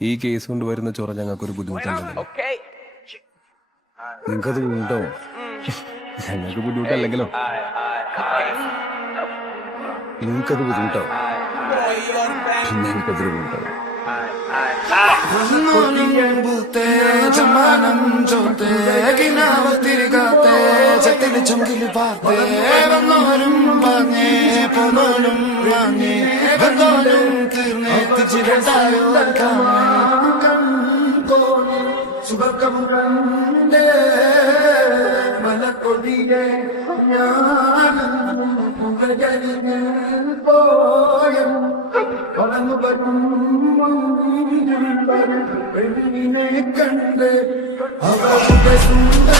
ഈ കേസ് കൊണ്ട് വരുന്ന ചൊറ ഞങ്ങൾക്കൊരു ബുദ്ധിമുട്ടുണ്ടല്ലോ. നിങ്ങൾക്കത് ബുദ്ധിമുട്ടാവും. ഞങ്ങൾക്ക് ബുദ്ധിമുട്ടല്ലെങ്കിലോ നിങ്ങൾക്കത് ബുദ്ധിമുട്ടാവും. ഞങ്ങൾക്കതൊരു ബുദ്ധിമുട്ടാവും. Zamanam jote ginav tirgate jatil chungil baate vanolum bane ponolum bane vandolum tirne tijirdayo kan kone subakaburande malakodide nyanam ungajaline poyam kalangu barum kande avade sunda